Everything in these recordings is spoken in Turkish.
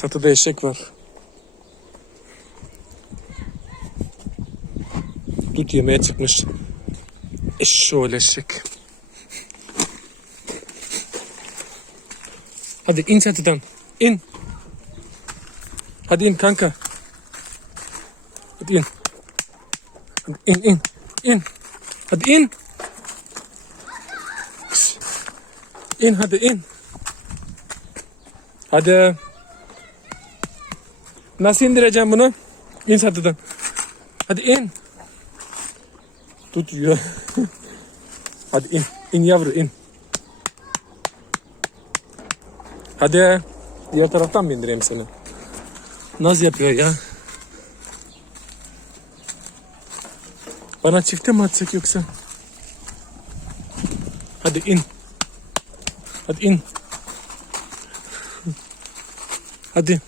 Çatıda eşek var. Dut yemeye çıkmış. Eşşoğlu eşek. Hadi in çatıdan. İn. Hadi in kanka. Hadi in. Hadi in in. İn. Hadi in. İn hadi in. Hadi. Nasıl indireceğim bunu? İn çatıdan. Hadi in. Tut ya. Hadi in. İn yavru in. Hadi. Diğer taraftan mı indireyim seni? Naz yapıyor ya. Bana çifte mi atsak yoksa? Hadi in. Hadi in. Hadi.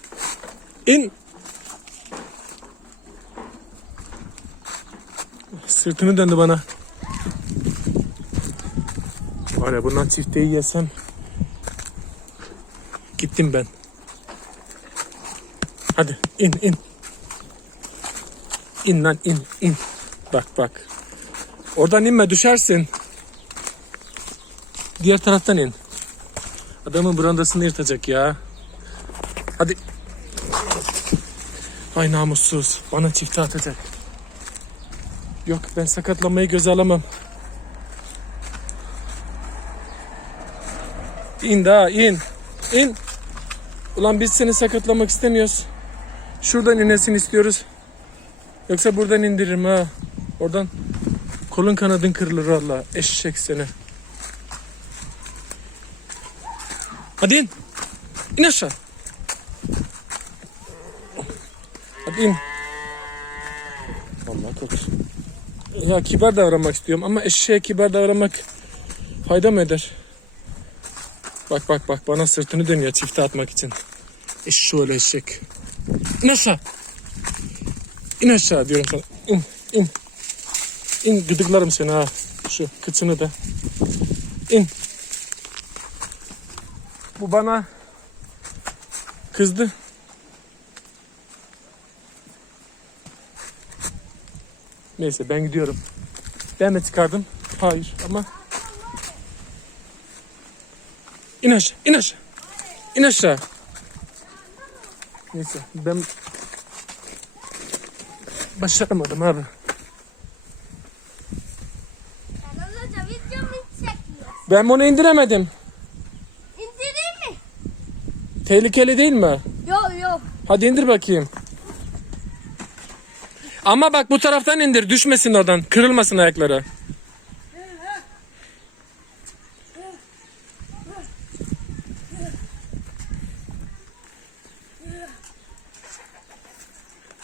İn. Sırtını döndü bana. Var ya bundan çifteyi yesem gittim ben. Hadi in in. İn lan in in. Bak bak. Oradan inme düşersin. Diğer taraftan in. Adamın brandasını yırtacak ya. Hadi. Ay namussuz. Bana çifte atacak. Yok ben sakatlanmayı göze alamam. İn daha in. İn. Ulan biz seni sakatlamak istemiyoruz. Şuradan inesin istiyoruz. Yoksa buradan indiririm ha. Oradan kolun kanadın kırılır valla. Eşek seni. Hadi in. İn aşağı. Hadi in. Vallahi kötü. Ya kibar davranmak istiyorum ama eşeğe kibar davranmak fayda mı eder? Bak bak bak bana sırtını dönüyor çifte atmak için. Eşşoğlu eşek. İn aşağı. İn aşağı diyorum sana. İn, in. İn gıdıklarım seni ha. Şu kıçını da. İn. Bu bana kızdı. Neyse ben gidiyorum. Ben de çıkardım. Hayır ama İn aşağı, in aşağı. İn aşağı. Neyse ben başaramadım abi. Ben bunu indiremedim. İndireyim mi? Tehlikeli değil mi? Yok yok. Hadi indir bakayım. Ama bak bu taraftan indir. Düşmesin oradan. Kırılmasın ayakları.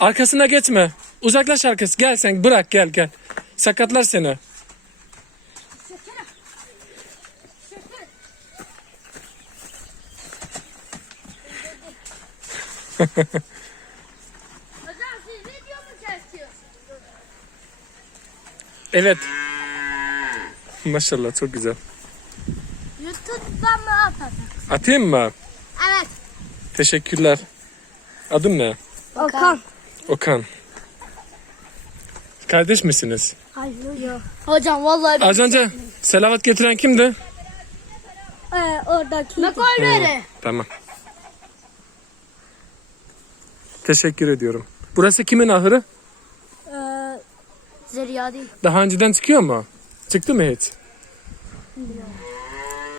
Arkasına geçme. Uzaklaş arkası. Gel sen bırak gel gel. Sakatlar seni. Hocam siz video mu çekiyorsunuz? Evet. Maşallah çok güzel. YouTube'dan mı atalım? Atayım mı? Evet. Teşekkürler. Adın ne? Okan. Okan. Kardeş misiniz? Hayır yok. Hocam vallahi Az önce selavat getiren kimdi? Ee, oradaki. Ne koy beni? Tamam. Teşekkür ediyorum. Burası kimin ahırı? Zeriya değil. Daha önceden çıkıyor mu? Çıktı mı hiç?